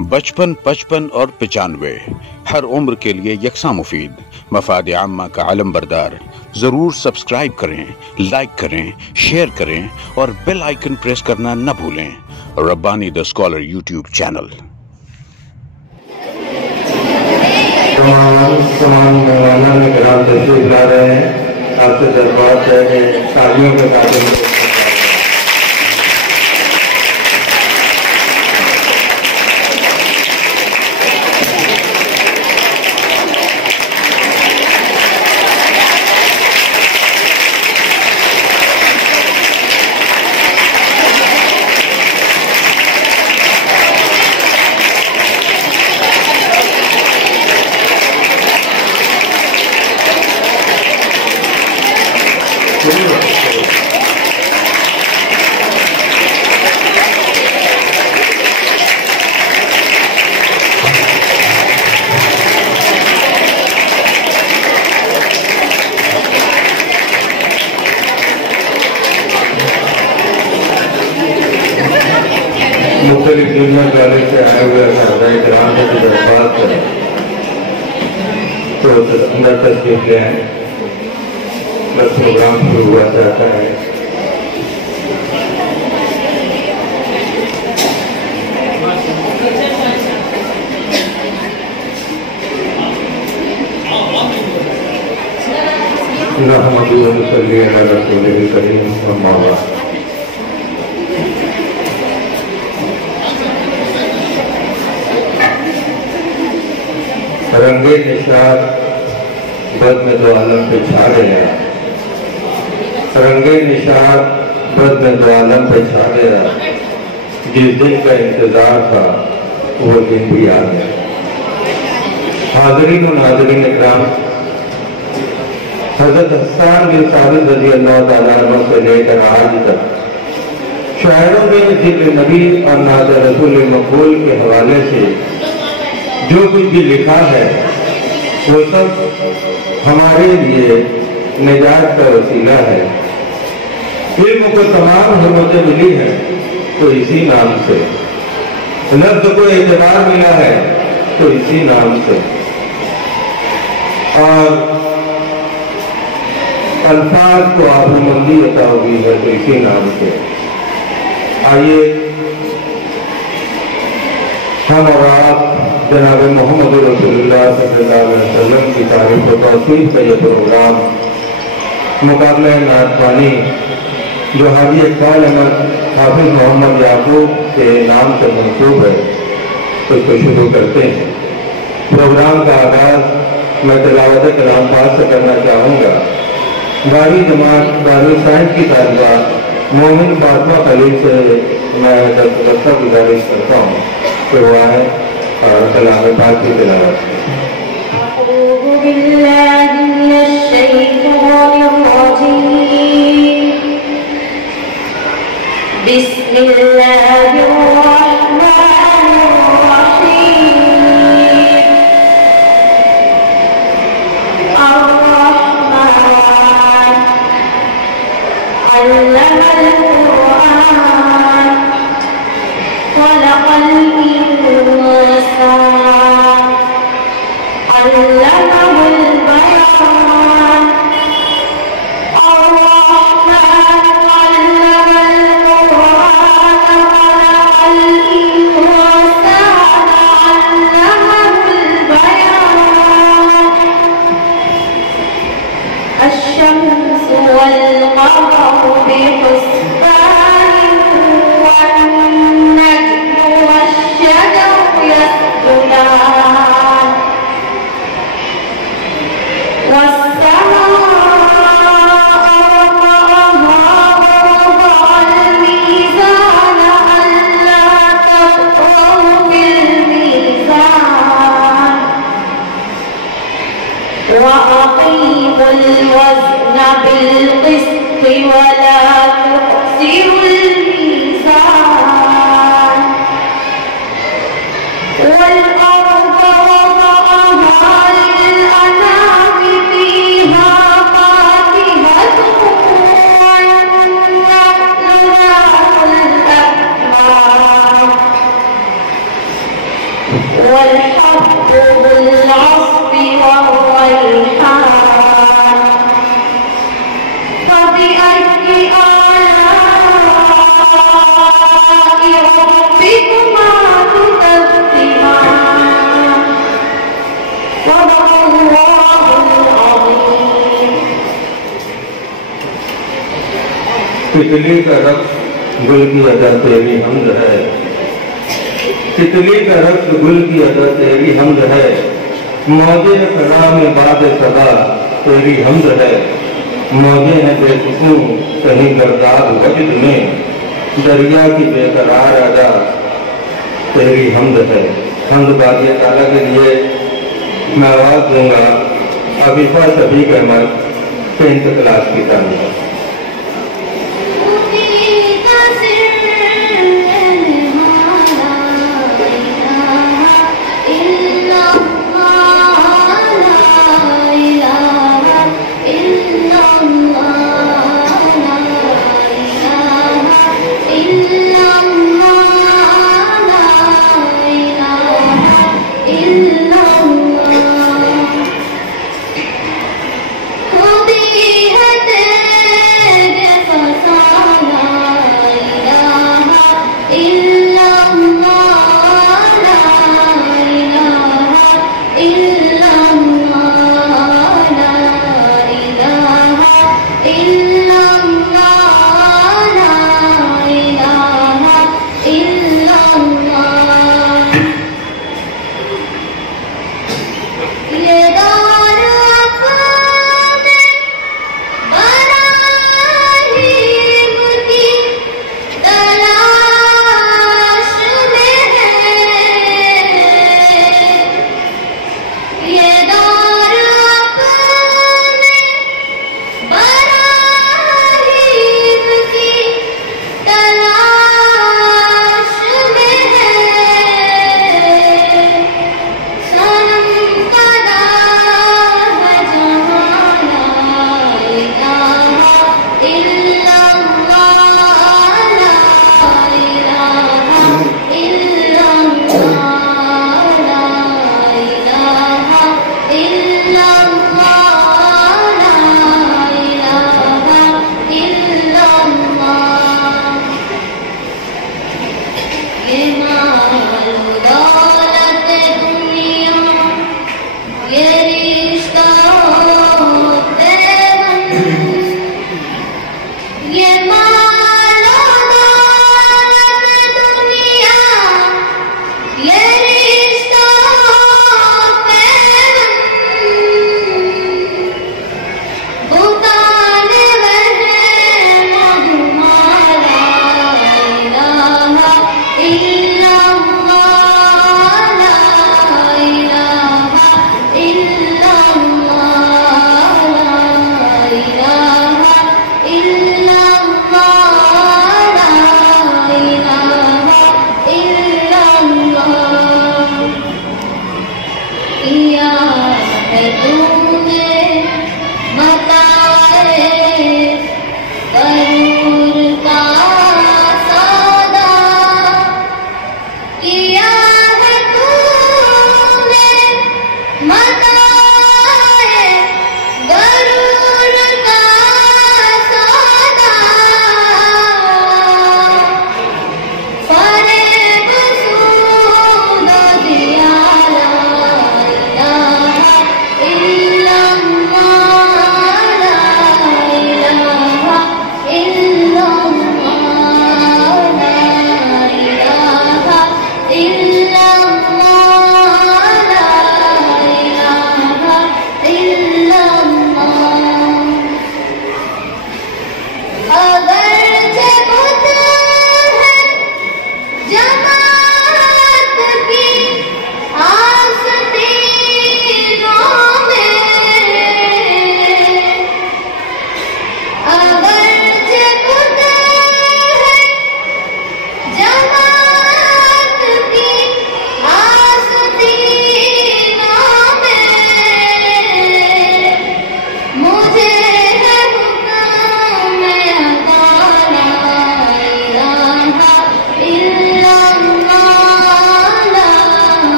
55 55 اور 95 ہر عمر کے لیے یکساں مفید، مفاد عامہ کا علم بردار۔ ضرور سبسکرائب کریں، لائک کریں، شیئر کریں اور بیل آئیکن پریس کرنا نہ بھولیں۔ ربانی دا اسکالر یوٹیوب چینل۔ تمام مہمانان کرام تشریف لا رہے ہیں، آپ سے درخواست ہے کہ تالیوں کے ساتھ مختلف دنیا کالج سے آئے ہوئے صحابہ کرام سے درخواست ہے تو اندر تشریف لے آئیں، بس پروگرام شروع ہوا چاہتا ہے۔ نحمدہ و نصلی علی رسولہ الکریم، اما بعد۔ رنگ نشاد بد میں دو عالم پہ چھا گیا، رنگ نشاد بد میں دو عالم پہ چھا گیا، جس دن کا انتظار تھا وہ دن بھی آ گیا۔ حاضرین و ناظرین اکرام، حضرت حسان بن ثابت رضی اللہ تعالیٰ عنہ سے لے کر آج تک شاعروں نے ذکر نبی اور نعت رسول مقبول کے حوالے سے جو کچھ بھی لکھا ہے وہ سب ہمارے لیے نجات کا وسیلہ ہے۔ علم کو تمام حکمتیں ملی ہیں تو اسی نام سے، لفظ کو اعتبار ملا ہے تو اسی نام سے، اور الفاظ کو آبرومندی عطا ہوئی ہے تو اسی نام سے۔ آئیے ہم اور آپ جناب محمد رسول اللہ صلی اللہ علیہ وسلم کی تعریف و توصیف کا یہ پروگرام مقابلہ نعت خوانی جو حاجی اقبال احمد حافظ محمد یعقوب کے نام سے منسوب ہے اس کو شروع کرتے ہیں۔ پروگرام کا آغاز میں تلاوت کلام پاک سے کرنا چاہوں گا۔ بارہویں جماعت دارالسائنس کی طالبہ مومن فاطمہ خلیل سے میں دستہ گزارش کرتا ہوں کہ وہ آئیں اور کلام پاک کی تلاوت۔ اعوذ باللہ من الشیطان الرجیم، بسم اللہ الرحمن الرحیم۔ الرحمن علم القرآن خلق الإنسان علمه البيان۔ الرحمن علم القرآن خلق الإنسان علمه البيان۔ الشمس والقمر بحسبان والنجم والشجر يسجدان والسماء رفعها ووضع الميزان ألا تطغوا في الميزان وأقيموا الوزن بالقسط ولا تخسروا الميزان والأرض وضعها للأنام فيها فاكهة والنخل ذات الأكمام والحب بالعصف والريحان فبأي آلاء ربكما تكذبان صدق الله العظيم. تتلی کا رقص گل کی ادا تیری حمد ہے، تتلی کا رقص گل کی ادا تیری حمد ہے، موجے فضا میں باد صدا تیری حمد ہے، موجے ہیں بے سکون کہیں گرداب وجد میں، دریا کی بے قرار ادا تیری حمد ہے. حمد باری تعالیٰ کے لیے میں آواز دوں گا عفیفہ شفیق احمد 10th کلاس کی تعلیم. خودی ہے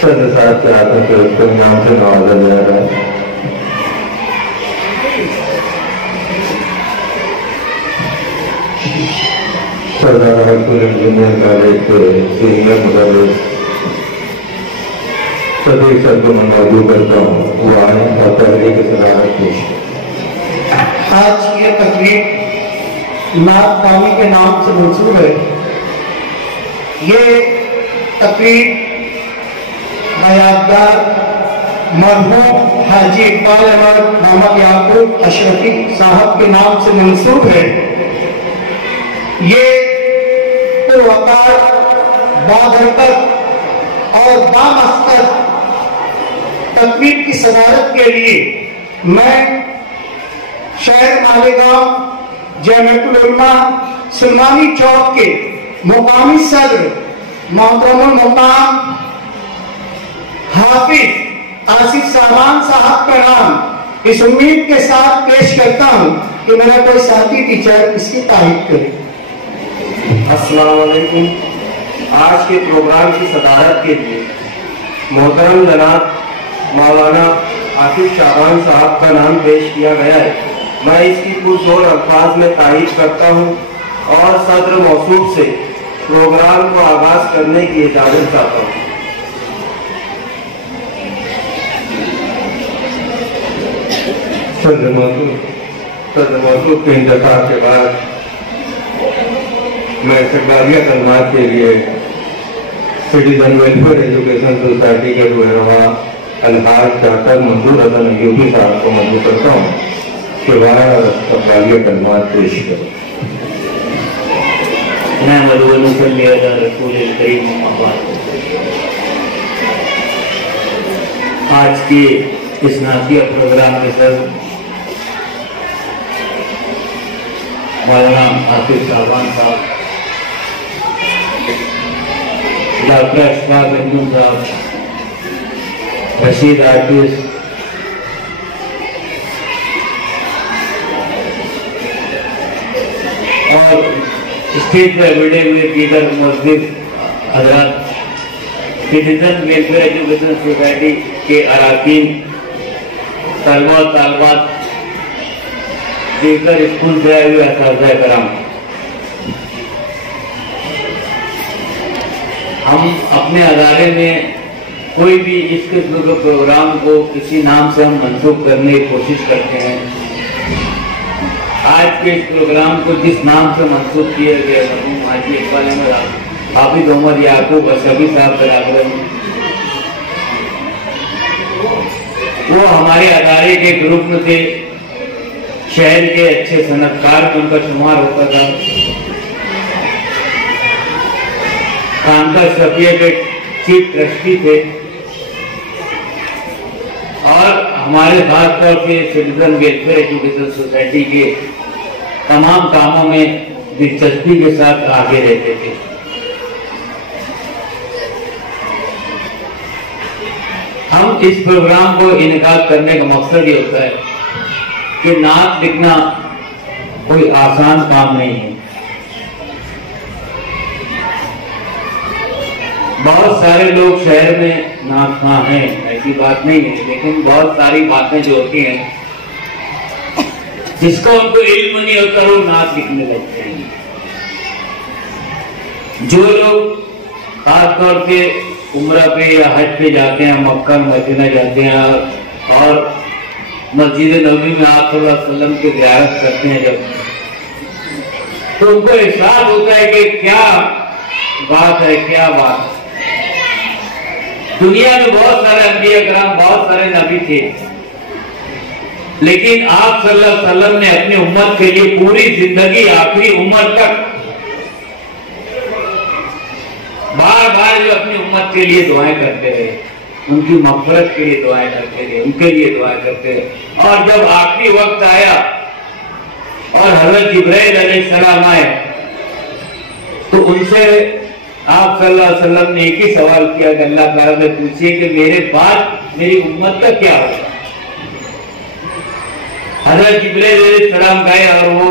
صدر صاحب کے ہاتھوں سے اس کو انعام سے نوازا جائے گا۔ سردار حکومت انجینئر کالج کے سینئر مدرس صدیق سر کو میں موجود کرتا ہوں، وہ آئیں اور تحریک صدارت پیش کریں۔ آج کی یہ تقریب نعت خوانی کے نام سے منسوب ہے۔ یہ تقریب یادگار مرحوم حاجی اقبال احمد محمد یعقوب اشرفی صاحب کے نام سے منسوب ہے۔ یہ پروقار، بادرکت اور بامسکت تقریب کی صدارت کے لیے میں شہر مالیگاؤں جامعۃ العلماء سلمانی چوک کے مقامی صدر محترم المقام حافظ آصف سامان صاحب کا نام اس امید کے ساتھ پیش کرتا ہوں کہ میرا کوئی ساتھی ٹیچر اس کی تائید کرے۔ السلام علیکم۔ آج کے پروگرام کی صدارت کے لیے محترم جناب مولانا آصف شعبان صاحب کا نام پیش کیا گیا ہے۔ میں اس کی پرزور الفاظ میں تائید کرتا ہوں اور صدر موصوف سے پروگرام کو آغاز کرنے کی اجازت چاہتا ہوں۔ صدر موصوف کے انتخاب کے بعد میں استقبالیہ کلمات کے لیے سٹیزن ویلفیئر ایجوکیشن سوسائٹی کے رہنما الحاج ڈاکٹر منظور حسن ایوبی صاحب کو منظور کرتا ہوں کہ وہ استقبالیہ کلمات پیش کریں۔ نحمد و نصلی علی رسول الکریم اما بعد۔ آج کے اس نعتیہ پروگرام کے سر مولانا آصف شعبان صاحب، ڈاکٹر اشفاق انجم صاحب، رشید آرٹسٹ، اور اسٹیج پر بیٹھے ہوئے دیگر مسجد حضرات، سٹیزن ویلفیئر ایجوکیشن سوسائٹی کے اراکین، طلبہ و طالبات، دیگر اسکول سے آئے ہوئے اساتذہ کرام، ہم اپنے ادارے میں کوئی بھی اس قسم کے پروگرام کو کسی نام سے ہم منسوخ کرنے کی کوشش کرتے ہیں۔ آج کے اس پروگرام کو جس نام سے منسوخ کیا گیا مرحوم حاجی اقبال احمد حافظ عمر یعقوب اشرفی صاحب برابر، وہ ہمارے ادارے کے گروپ میں تھے، شہر کے اچھے صنعت کار میں ان کا شمار ہوتا تھا، خانقاہ شفیع کے چیف ٹرسٹی تھے، اور ہمارے خاص طور سے سٹیزن ویلفیئر ایجوکیشن سوسائٹی کے تمام کاموں میں دلچسپی کے ساتھ آگے رہتے تھے۔ ہم اس پروگرام کو انعقاد کرنے کا مقصد یہ ہوتا ہے کہ نعت لکھنا کوئی آسان کام نہیں ہے۔ بہت سارے لوگ شہر میں نعت خواں ہیں، ایسی بات نہیں ہے، لیکن بہت ساری باتیں جو ہوتی ہیں جس کا ان کو علم نہیں ہوتا وہ نعت لکھنے لگتے ہیں۔ جو لوگ خاص طور سے عمرہ پہ یا حج پہ جاتے ہیں، مکہ مدینہ جاتے ہیں اور مسجد نبوی میں آپ صلی اللہ علیہ وسلم کی زیارت کرتے ہیں، جب تو ان کو احساس ہوتا ہے کہ کیا بات ہے، کیا بات ہے۔ دنیا میں بہت سارے انبیاء کرام، بہت سارے نبی تھے، لیکن آپ صلی اللہ علیہ وسلم نے اپنی امت کے لیے پوری زندگی آخری عمر تک بار بار جو اپنی امت کے لیے دعائیں کرتے رہے، ان کی مغفرت کے لیے دعائیں کرتے رہے، ان کے لیے دعائیں کرتے رہے، اور جب آخری وقت آیا اور حضرت جبرائیل علیہ السلام آئے تو ان سے آپ صلی اللہ علیہ وسلم نے ایک ہی سوال کیا کہ اللہ تعالیٰ نے پوچھئے کہ میرے بعد میری امت کا کیا ہوگا۔ حضرت جبرائیل علیہ السلام گئے اور وہ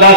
10